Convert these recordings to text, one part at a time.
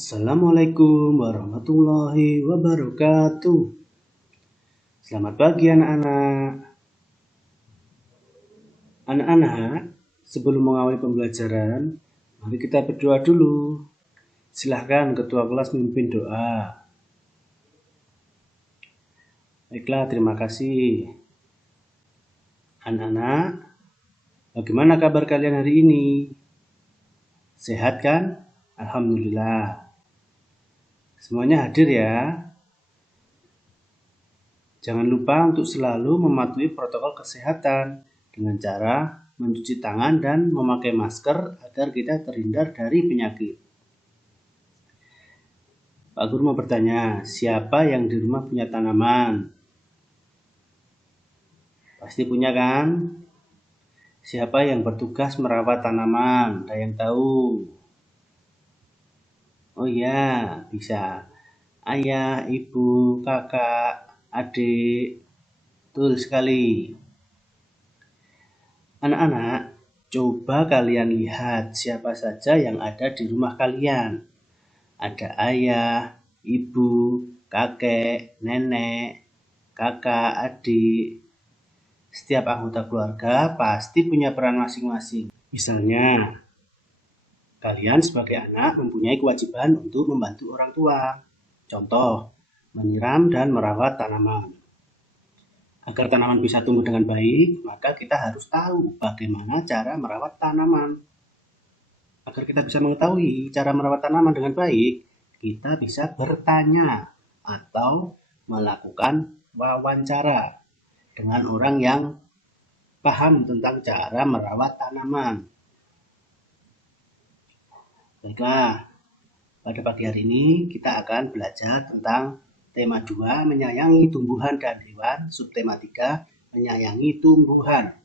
Assalamualaikum warahmatullahi wabarakatuh. Selamat pagi anak-anak. Anak-anak, sebelum mengawali pembelajaran, mari kita berdoa dulu. Silahkan ketua kelas memimpin doa. Baiklah, terima kasih. Anak-anak, bagaimana kabar kalian hari ini? Sehat kan? Alhamdulillah. Semuanya hadir ya. Jangan lupa untuk selalu mematuhi protokol kesehatan dengan cara mencuci tangan dan memakai masker agar kita terhindar dari penyakit. Pak Guru mau bertanya, siapa yang di rumah punya tanaman? Pasti punya kan? Siapa yang bertugas merawat tanaman? Ada yang tahu? Oh iya, bisa. Ayah, ibu, kakak, adik. Betul sekali. Anak-anak, coba kalian lihat siapa saja yang ada di rumah kalian. Ada ayah, ibu, kakek, nenek, kakak, adik. Setiap anggota keluarga pasti punya peran masing-masing. Misalnya, kalian sebagai anak mempunyai kewajiban untuk membantu orang tua. Contoh, menyiram dan merawat tanaman. Agar tanaman bisa tumbuh dengan baik, maka kita harus tahu bagaimana cara merawat tanaman. Agar kita bisa mengetahui cara merawat tanaman dengan baik, kita bisa bertanya atau melakukan wawancara dengan orang yang paham tentang cara merawat tanaman. Baiklah, pada pagi hari ini kita akan belajar tentang tema 2, menyayangi tumbuhan dan hewan, subtema 3, menyayangi tumbuhan.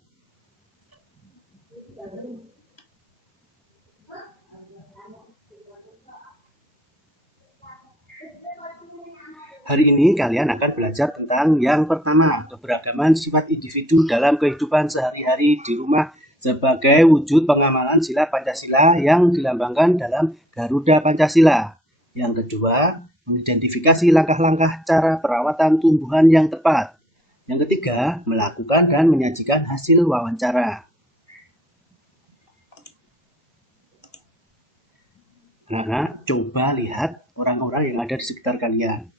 Hari ini kalian akan belajar tentang yang pertama, keberagaman sifat individu dalam kehidupan sehari-hari di rumah sebagai wujud pengamalan sila Pancasila yang dilambangkan dalam Garuda Pancasila. Yang kedua, mengidentifikasi langkah-langkah cara perawatan tumbuhan yang tepat. Yang ketiga, melakukan dan menyajikan hasil wawancara. Anak-anak, coba lihat orang-orang yang ada di sekitar kalian.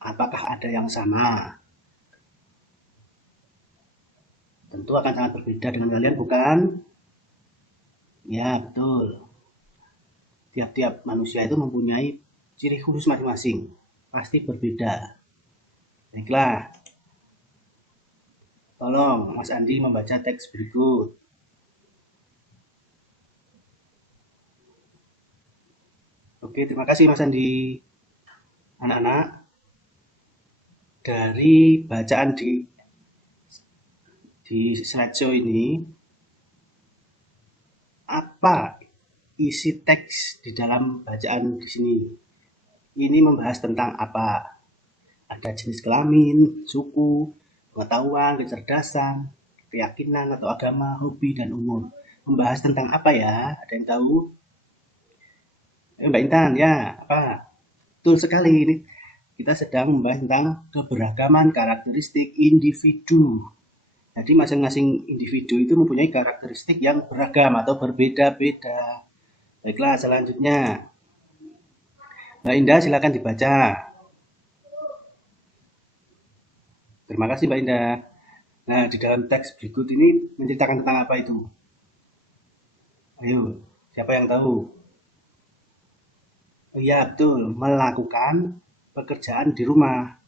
Apakah ada yang sama? Tentu akan sangat berbeda dengan kalian, bukan? Ya, betul. Tiap-tiap manusia itu mempunyai ciri khusus masing-masing. Pasti berbeda. Baiklah. Tolong Mas Andi membaca teks berikut. Oke, terima kasih Mas Andi. Anak-anak, dari bacaan di slideshow ini, apa isi teks di dalam bacaan di sini? Ini membahas tentang apa? Ada jenis kelamin, suku, pengetahuan, kecerdasan, keyakinan atau agama, hobi, dan umur. Membahas tentang apa ya? Ada yang tahu? Mbak Intan, ya, apa? Betul sekali, ini kita sedang membahas tentang keberagaman karakteristik individu. Jadi masing-masing individu itu mempunyai karakteristik yang beragam atau berbeda-beda. Baiklah, selanjutnya. Mbak Indah, silakan dibaca. Terima kasih Mbak Indah. Nah, di dalam teks berikut ini menceritakan tentang apa itu? Ayo, siapa yang tahu? Oh iya, betul. Melakukan pekerjaan di rumah.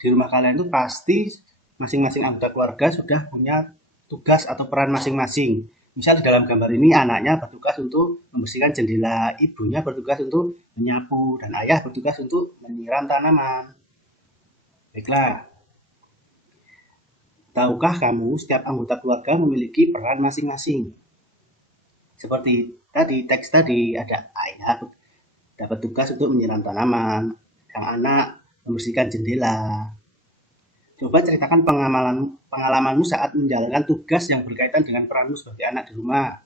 Di rumah kalian itu pasti masing-masing anggota keluarga sudah punya tugas atau peran masing-masing. Misal di dalam gambar ini anaknya bertugas untuk membersihkan jendela, ibunya bertugas untuk menyapu, dan ayah bertugas untuk menyiram tanaman. Baiklah, tahukah kamu setiap anggota keluarga memiliki peran masing-masing? Seperti tadi, teks tadi, ada ayah dapat tugas untuk menyiram tanaman, sang anak membersihkan jendela. Coba ceritakan pengalamanmu saat menjalankan tugas yang berkaitan dengan peranmu sebagai anak di rumah.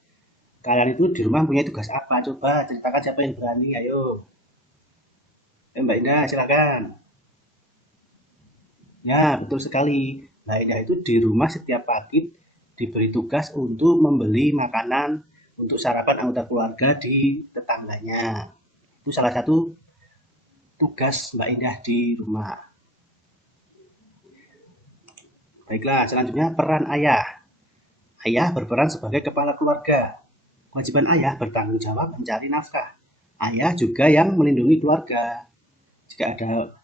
Kalian itu di rumah punya tugas apa? Coba ceritakan siapa yang berani, ayo. Mbak Indah, silakan. Ya, betul sekali. Mbak Indah itu di rumah setiap pagi diberi tugas untuk membeli makanan untuk sarapan anggota keluarga di tetangganya. Itu salah satu tugas Mbak Indah di rumah. Baiklah, selanjutnya peran ayah. Ayah berperan sebagai kepala keluarga. Kewajiban ayah bertanggung jawab mencari nafkah. Ayah juga yang melindungi keluarga. Jika ada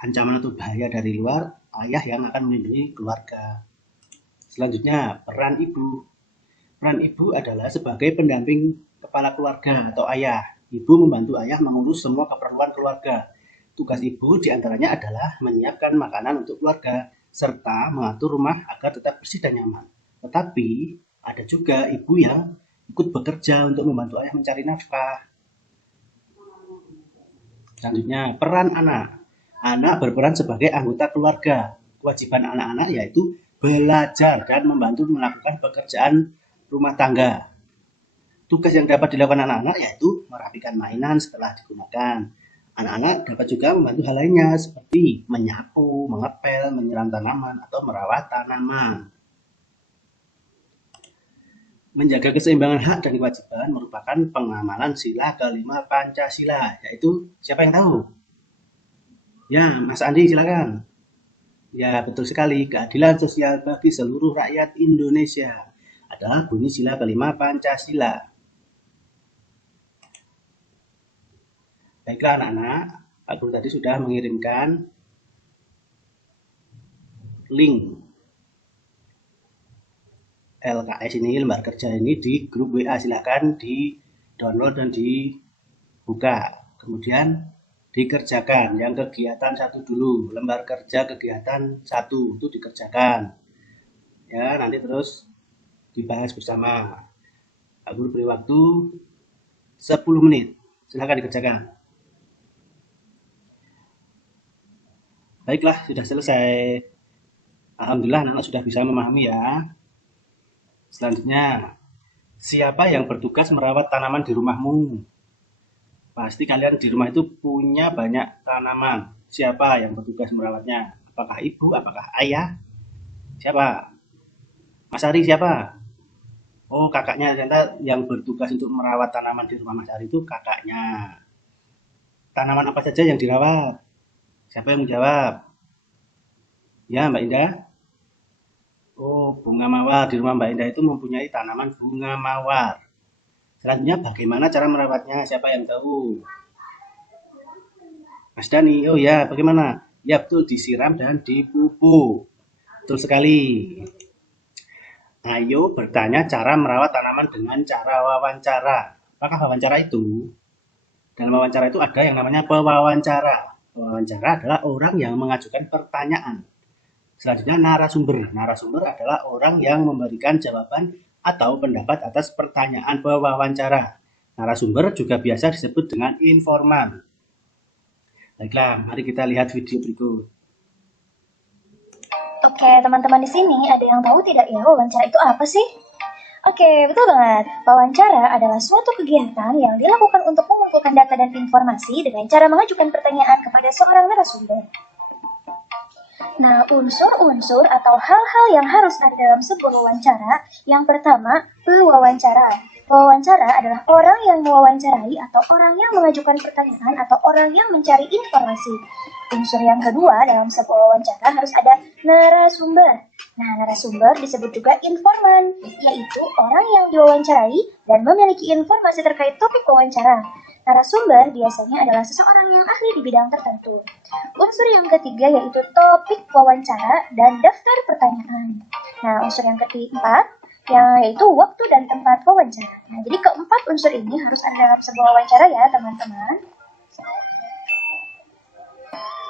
ancaman atau bahaya dari luar, ayah yang akan melindungi keluarga. Selanjutnya, peran ibu. Peran ibu adalah sebagai pendamping kepala keluarga atau ayah. Ibu membantu ayah mengurus semua keperluan keluarga. Tugas ibu diantaranya adalah menyiapkan makanan untuk keluarga, serta mengatur rumah agar tetap bersih dan nyaman. Tetapi, ada juga ibu yang ikut bekerja untuk membantu ayah mencari nafkah. Selanjutnya, peran anak. Anak berperan sebagai anggota keluarga. Kewajiban anak-anak yaitu belajar dan membantu melakukan pekerjaan rumah tangga. Tugas yang dapat dilakukan anak-anak yaitu merapikan mainan setelah digunakan. Anak-anak dapat juga membantu hal lainnya seperti menyapu, mengepel, menyiram tanaman, atau merawat tanaman. Menjaga keseimbangan hak dan kewajiban merupakan pengamalan sila kelima Pancasila, yaitu siapa yang tahu? Ya, Mas Andi silakan. Ya, betul sekali. Keadilan sosial bagi seluruh rakyat Indonesia adalah bunyi sila kelima Pancasila. Baiklah anak-anak, Pak Guru tadi sudah mengirimkan link LKS ini, lembar kerja ini di grup WA. Silahkan di download dan dibuka. Kemudian dikerjakan yang kegiatan 1 dulu, lembar kerja kegiatan 1 itu dikerjakan. Ya, nanti terus dibahas bersama. Pak Guru beri waktu 10 menit. Silahkan dikerjakan. Baiklah, sudah selesai. Alhamdulillah anak sudah bisa memahami ya. Selanjutnya, siapa yang bertugas merawat tanaman di rumahmu? Pasti kalian di rumah itu punya banyak tanaman. Siapa yang bertugas merawatnya? Apakah ibu? Apakah ayah? Siapa? Mas Ari siapa? Oh, kakaknya. Ternyata yang bertugas untuk merawat tanaman di rumah Mas Ari itu kakaknya. Tanaman apa saja yang dirawat? Siapa yang menjawab? Ya, Mbak Indah. Oh, bunga mawar. Di rumah Mbak Indah itu mempunyai tanaman bunga mawar. Selanjutnya bagaimana cara merawatnya? Siapa yang tahu? Mas Dani. Oh ya, bagaimana? Ya betul, disiram dan dipupuk. Betul sekali. Ayo bertanya cara merawat tanaman dengan cara wawancara. Apakah wawancara itu? Dalam wawancara itu ada yang namanya pewawancara. Pewawancara adalah orang yang mengajukan pertanyaan. Selanjutnya narasumber. Narasumber adalah orang yang memberikan jawaban atau pendapat atas pertanyaan pewawancara. Narasumber juga biasa disebut dengan informan. Baiklah, mari kita lihat video berikut. Oke, teman-teman di sini ada yang tahu tidak ya wawancara itu apa sih? Oke, betul banget. Wawancara adalah suatu kegiatan yang dilakukan untuk mengumpulkan data dan informasi dengan cara mengajukan pertanyaan kepada seorang narasumber. Nah, unsur-unsur atau hal-hal yang harus ada dalam sebuah wawancara, yang pertama, pewawancara. Pewawancara adalah orang yang mewawancarai atau orang yang mengajukan pertanyaan atau orang yang mencari informasi. Unsur yang kedua dalam sebuah wawancara harus ada narasumber. Nah, narasumber disebut juga informan, yaitu orang yang diwawancarai dan memiliki informasi terkait topik wawancara. Narasumber biasanya adalah seseorang yang ahli di bidang tertentu. Unsur yang ketiga yaitu topik wawancara dan daftar pertanyaan. Nah, unsur yang keempat yaitu waktu dan tempat wawancara. Nah, jadi keempat unsur ini harus ada dalam sebuah wawancara ya, teman-teman.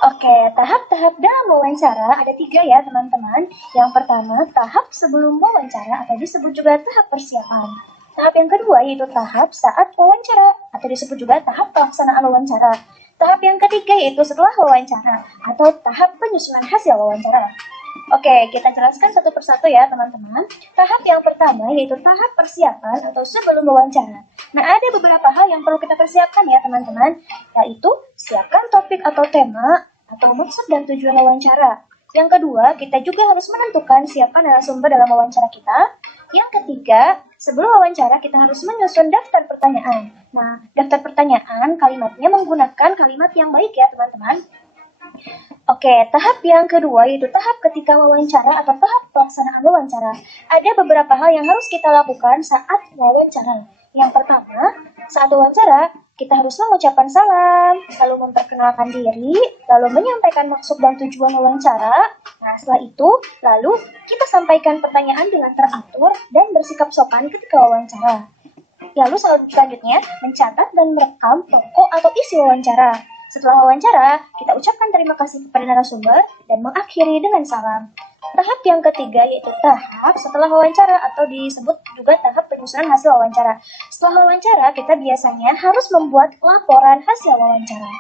Oke, tahap-tahap dalam wawancara ada 3 ya, teman-teman. Yang pertama, tahap sebelum wawancara atau disebut juga tahap persiapan. Tahap yang kedua yaitu tahap saat wawancara atau disebut juga tahap pelaksanaan wawancara. Tahap yang ketiga yaitu setelah wawancara atau tahap penyusunan hasil wawancara. Oke, kita jelaskan satu persatu ya teman-teman. Tahap yang pertama yaitu tahap persiapan atau sebelum wawancara. Nah, ada beberapa hal yang perlu kita persiapkan ya teman-teman, yaitu siapkan topik atau tema atau maksud dan tujuan wawancara. Yang kedua, kita juga harus menentukan siapa narasumber dalam wawancara kita. Yang ketiga, sebelum wawancara kita harus menyusun daftar pertanyaan. Nah, daftar pertanyaan kalimatnya menggunakan kalimat yang baik ya teman-teman. Oke, tahap yang kedua yaitu tahap ketika wawancara atau tahap pelaksanaan wawancara. Ada beberapa hal yang harus kita lakukan saat wawancara. Yang pertama, saat wawancara, kita harus mengucapkan salam, lalu memperkenalkan diri, lalu menyampaikan maksud dan tujuan wawancara. Nah, setelah itu, lalu kita sampaikan pertanyaan dengan teratur dan bersikap sopan ketika wawancara. Lalu selanjutnya, mencatat dan merekam pokok atau isi wawancara. Setelah wawancara, kita ucapkan terima kasih kepada narasumber dan mengakhiri dengan salam. Tahap yang ketiga yaitu tahap setelah wawancara atau disebut juga tahap penyusunan hasil wawancara. Setelah wawancara, kita biasanya harus membuat laporan hasil wawancara.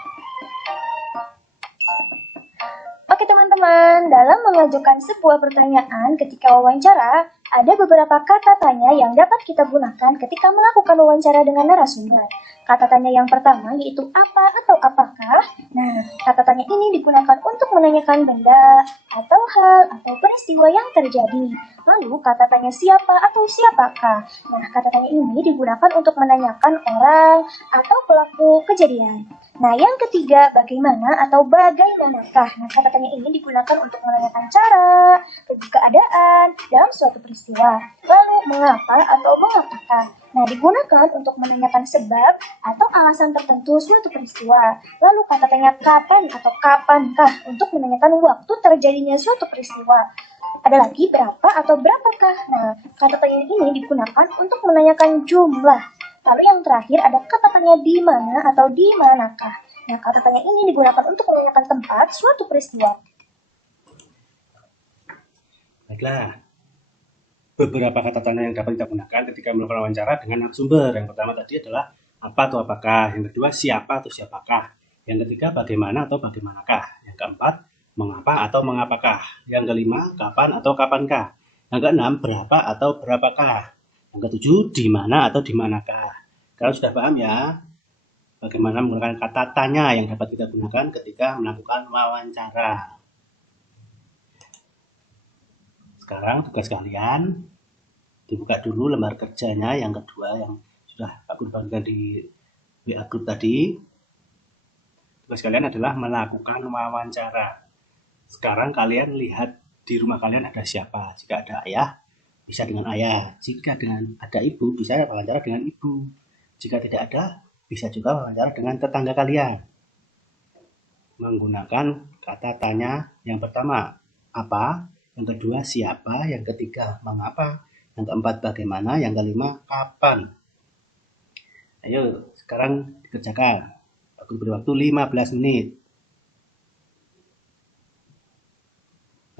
Oke teman-teman, dalam mengajukan sebuah pertanyaan ketika wawancara, ada beberapa kata tanya yang dapat kita gunakan ketika melakukan wawancara dengan narasumber. Kata tanya yang pertama yaitu apa atau apakah. Nah, kata tanya ini digunakan untuk menanyakan benda atau hal atau peristiwa yang terjadi. Lalu kata tanya siapa atau siapakah. Nah, kata tanya ini digunakan untuk menanyakan orang atau pelaku kejadian. Nah, yang ketiga, bagaimana atau bagaimanakah. Nah, kata tanya ini digunakan untuk menanyakan cara, keadaan dalam suatu peristiwa. Lalu, mengapa atau mengapakah. Nah, digunakan untuk menanyakan sebab atau alasan tertentu suatu peristiwa. Lalu, kata tanya kapan atau kapankah untuk menanyakan waktu terjadinya suatu peristiwa. Ada lagi berapa atau berapakah. Nah, kata tanya ini digunakan untuk menanyakan jumlah. Lalu yang terakhir ada kata tanya di mana atau di manakah. Nah, kata tanya ini digunakan untuk menanyakan tempat suatu peristiwa. Baiklah, beberapa kata tanya yang dapat kita gunakan ketika melakukan wawancara dengan narasumber. Yang pertama tadi adalah apa atau apakah. Yang kedua, siapa atau siapakah. Yang ketiga, bagaimana atau bagaimanakah. Yang keempat, mengapa atau mengapakah. Yang kelima, kapan atau kapankah. Yang keenam, berapa atau berapakah. Yang ketujuh, di mana atau di manakah. Kalian sudah paham ya bagaimana menggunakan kata tanya yang dapat kita gunakan ketika melakukan wawancara. Sekarang tugas kalian dibuka dulu lembar kerjanya yang kedua yang sudah aku bagikan di WA group tadi. Tugas kalian adalah melakukan wawancara. Sekarang kalian lihat di rumah kalian ada siapa. Jika ada ayah, bisa dengan ayah. Jika ada ibu, bisa wawancara dengan ibu. Jika tidak ada, bisa juga wawancara dengan tetangga kalian. Menggunakan kata tanya yang pertama, apa? Yang kedua, siapa? Yang ketiga, mengapa? Yang keempat, bagaimana? Yang kelima, kapan? Ayo, sekarang dikerjakan. Aku beri waktu 15 menit.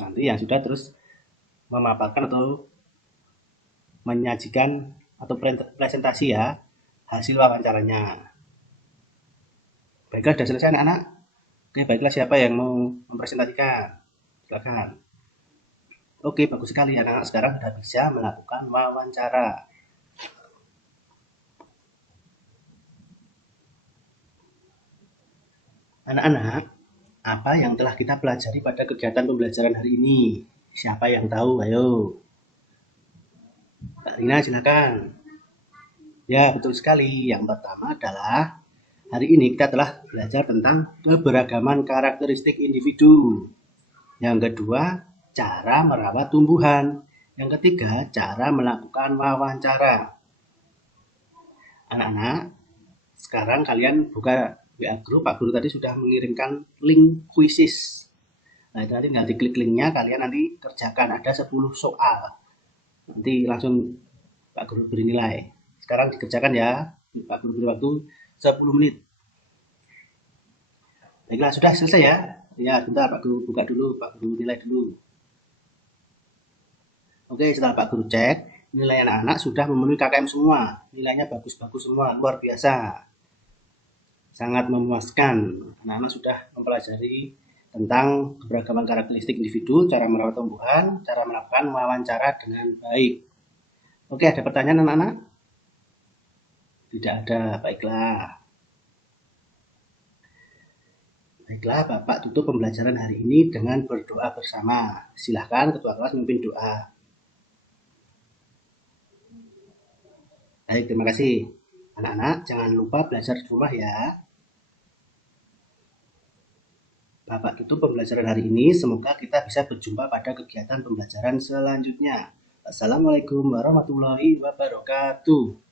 Nanti yang sudah terus memaparkan atau menyajikan atau presentasi ya hasil wawancaranya. Baiklah, sudah selesai anak-anak? Oke, baiklah, siapa yang mau mempresentasikan? Silakan. Oke, bagus sekali anak-anak sekarang sudah bisa melakukan wawancara. Anak-anak, apa yang telah kita pelajari pada kegiatan pembelajaran hari ini? Siapa yang tahu? Ayo. Kak Rina, silakan. Ya, betul sekali. Yang pertama adalah hari ini kita telah belajar tentang keberagaman karakteristik individu. Yang kedua, cara merawat tumbuhan. Yang ketiga, cara melakukan wawancara. Anak-anak, sekarang kalian buka WA group. Pak Guru tadi sudah mengirimkan link kuisis. Nah, itu nanti tinggal diklik linknya, kalian nanti kerjakan. Ada 10 soal. Nanti langsung Pak Guru beri nilai. Sekarang dikerjakan ya. Pak Guru beri waktu 10 menit. Baiklah, sudah selesai ya. Ya, bentar Pak Guru buka dulu, Pak Guru nilai dulu. Oke, setelah Pak Guru cek, nilai anak-anak sudah memenuhi KKM semua. Nilainya bagus-bagus semua, luar biasa. Sangat memuaskan. Anak-anak sudah mempelajari tentang keberagaman karakteristik individu, cara merawat tumbuhan, cara melakukan wawancara dengan baik. Oke, ada pertanyaan anak-anak? Tidak ada, baiklah. Baiklah, Bapak tutup pembelajaran hari ini dengan berdoa bersama. Silahkan Ketua Kelas memimpin doa. Baik, terima kasih. Anak-anak, jangan lupa belajar di rumah ya. Bapak tutup pembelajaran hari ini. Semoga kita bisa berjumpa pada kegiatan pembelajaran selanjutnya. Assalamualaikum warahmatullahi wabarakatuh.